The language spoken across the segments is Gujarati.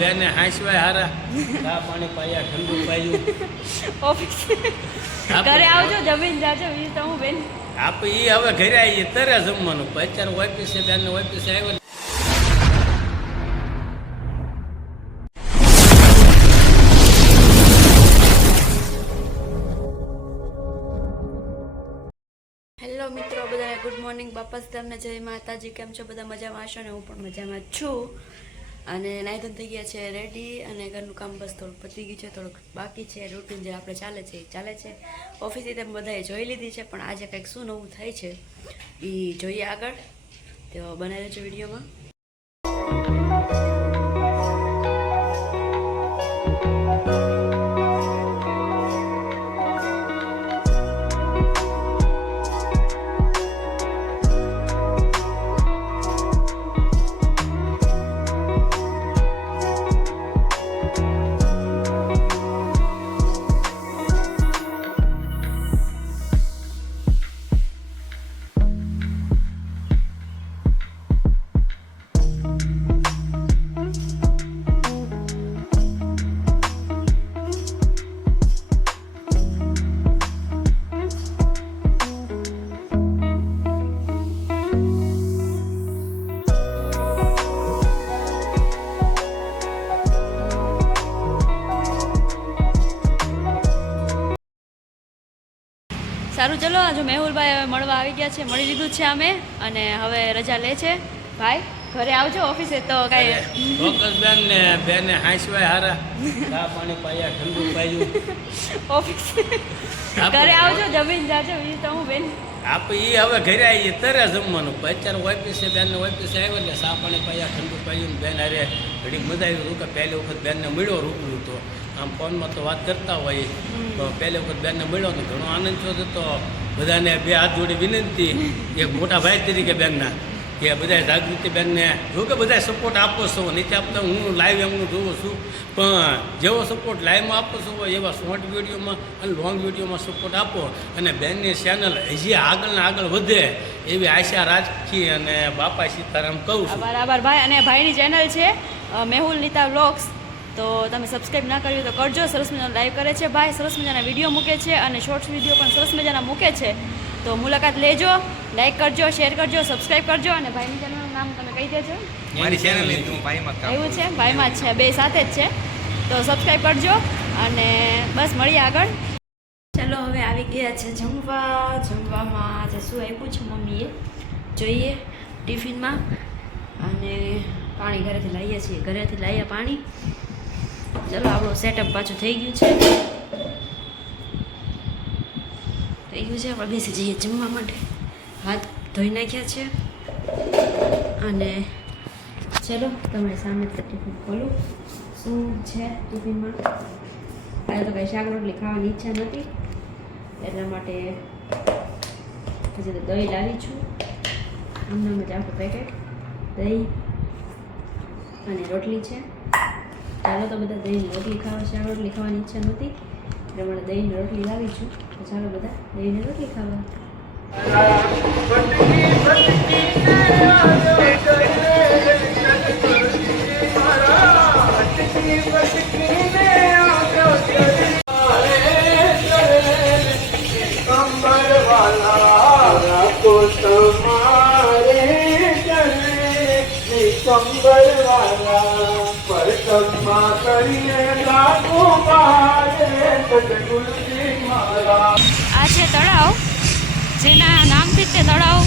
બેને હાંસવાય હારા ચા પાણી પાયા ઠંડુ પાયું ઓફિસ ઘરે આવજો જમીન જાજો ઈ તો હું બેન આપ ઈ હવે ઘરે આવીએ તરે જમવાનું અત્યારે ઓફિસે બેન ઓફિસે આવ્યો. હેલો મિત્રો બધાને ગુડ મોર્નિંગ બાપા તમને જય માતાજી. કેમ છો બધા? મજામાં હશો ને હું પણ મજામાં છું. અને નાઈ ધોઈ થઈ ગયા છે રેડી અને ઘરનું કામ બસ થોડુંક પતી ગયું છે, થોડુંક બાકી છે. રૂટીન જે આપણે ચાલે છે. ઓફિસે તેમ બધાએ જોઈ લીધી છે, પણ આજે કંઈક શું નવું થાય છે એ જોઈએ આગળ. તો બનાવી દેજો વિડીયોમાં. સારું ચલો, જો મેહુલભાઈ હવે મળવા આવી ગયા છે, મળી લીધું છે અમે અને હવે રજા લે છે. ભાઈ ઘરે આવજો ઓફિસે તો કાંઈ ચોક્કસ બેને હાંસવાય હારા ચા પાણી પાયા ઠંડુ પાયું ઓફિસ ઘરે આવજો જમીન જાજો ઈ તો હું બેન આપ ઈ હવે ઘરે આવીએ તરે જમવાનું અત્યારે ઓફિસે બેન ઓફિસે આવ્યો એટલે ચા પાણી પાયા ઠંડુ પાયું. બેન અરે ઘડી મજા આવી હતું કે પહેલી વખત બેનને મળ્યો રૂબરૂ. તો આમ ફોનમાં તો વાત કરતા હોય તો પહેલી વખત બેનને મળ્યો તો ઘણો આનંદ થયો. તો બધાને બે હાથ જોડી વિનંતી એક મોટા ભાઈ તરીકે બેનના કે બધા જાગૃતિ બેનને જો કે બધા સપોર્ટ આપો છો. નીચે આપતા હું લાઈવ એમનું જોઉં છું, પણ જેવો સપોર્ટ લાઈવમાં આપો છો એવા શોર્ટ વિડીયોમાં અને લોંગ વિડીયોમાં સપોર્ટ આપો અને બેનની ચેનલ હજી આગળ ને આગળ વધે એવી આશા રાખી અને બાપા સીતારામ કહું છું. બરાબર ભાઈ. અને ભાઈની ચેનલ છે મેહુલ નીતા વ્લોગ્સ, તો તમે સબસ્ક્રાઈબ ના કર્યું તો કરજો. સરસ મજાનો લાઈવ કરે છે ભાઈ, સરસ મજાના વિડીયો મૂકે છે અને શોર્ટ્સ વિડીયો પણ સરસ મજાના મૂકે છે. તો મુલાકાત લેજો, લાઈક કરજો, શેર કરજો, સબસ્ક્રાઈબ કરજો. અને ભાઈની ચેનલનું નામ તમે કહી દેજો. મારી ચેનલ એવું છે, ભાઈમાં જ છે, બે સાથે જ છે. તો સબસ્ક્રાઈબ કરજો અને બસ મળીએ આગળ. ચલો હવે આવી ગયા છે જમવામાં આજે શું આપ્યું છે મમ્મીએ જોઈએ ટિફિનમાં. અને પાણી ઘરેથી લાવીએ છીએ, ઘરેથી લાવીએ પાણી. ચલો આપણું સેટઅપ પાછું થઈ ગયું છે, આપણે બેસી જઈએ જમવા માટે. હાથ ધોઈ નાખ્યા છે અને ચલો તમારી સામે ટિફિન ખોલું. શું છે ટિફિનમાં? આજે તો કંઈ શાક રોટલી ખાવાની ઈચ્છા નથી, એટલા માટે પછી તો દહીં લાવી છું. આમ જ આખું પેકેટ દહીં અને રોટલી છે. ચાલો તો બધા દહીંની રોટલી ખાવા, શાક રોટલી ખાવાની ઈચ્છા નહોતી એટલે મને દહીંની રોટલી લાવી છું. તો ચાલો બધા દહીંની રોટલી ખાવા. આ છે તળાવ, જેના નામથી તે તળાવ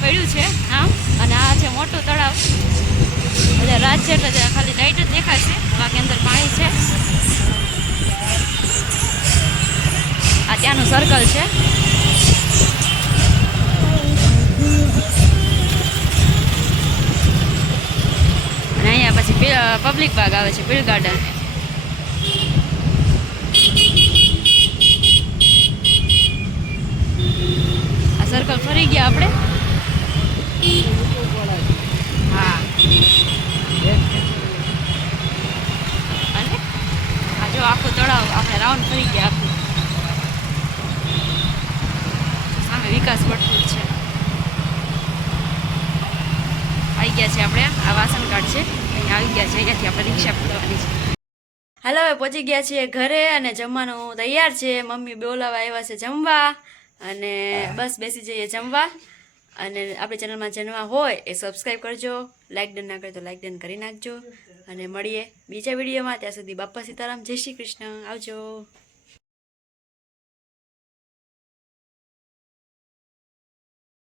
પડ્યું છે આમ. અને આ છે મોટું તળાવ, એટલે રાત છે એટલે ખાલી લાઈટ જ દેખાય છે, બાકી અંદર પાણી છે. આ ત્યાંનું સર્કલ છે. અને અહીંયા પછી પબ્લિક બાગ આવે છે, પીળ ગાર્ડન. આ સર્કલ ફરી ગયા આપણે. હા, અને આ જો આખું તળાવ આપણે રાઉન્ડ ફરી ગયા આખું. વિકાસ વટફૂડ છે. આવી ગયા છે આપણે. આ વાસણ કાર્ડ છે, અહીં આવી ગયા છે. અહીંયાથી આપણે રિક્ષા પકડવાની છે. હાલો, હવે પહોંચી ગયા છીએ ઘરે અને જમવાનું તૈયાર છે. મમ્મી બોલાવા આવ્યા છે જમવા અને બસ બેસી જઈએ જમવા. અને આપણી ચેનલમાં જે નવા હોય એ સબસ્ક્રાઈબ કરજો. લાઇક ડન ના કરે તો લાઇક ડન કરી નાખજો. અને મળીએ બીજા વિડીયોમાં. ત્યાં સુધી બાપા સીતારામ, જય શ્રી કૃષ્ણ, આવજો.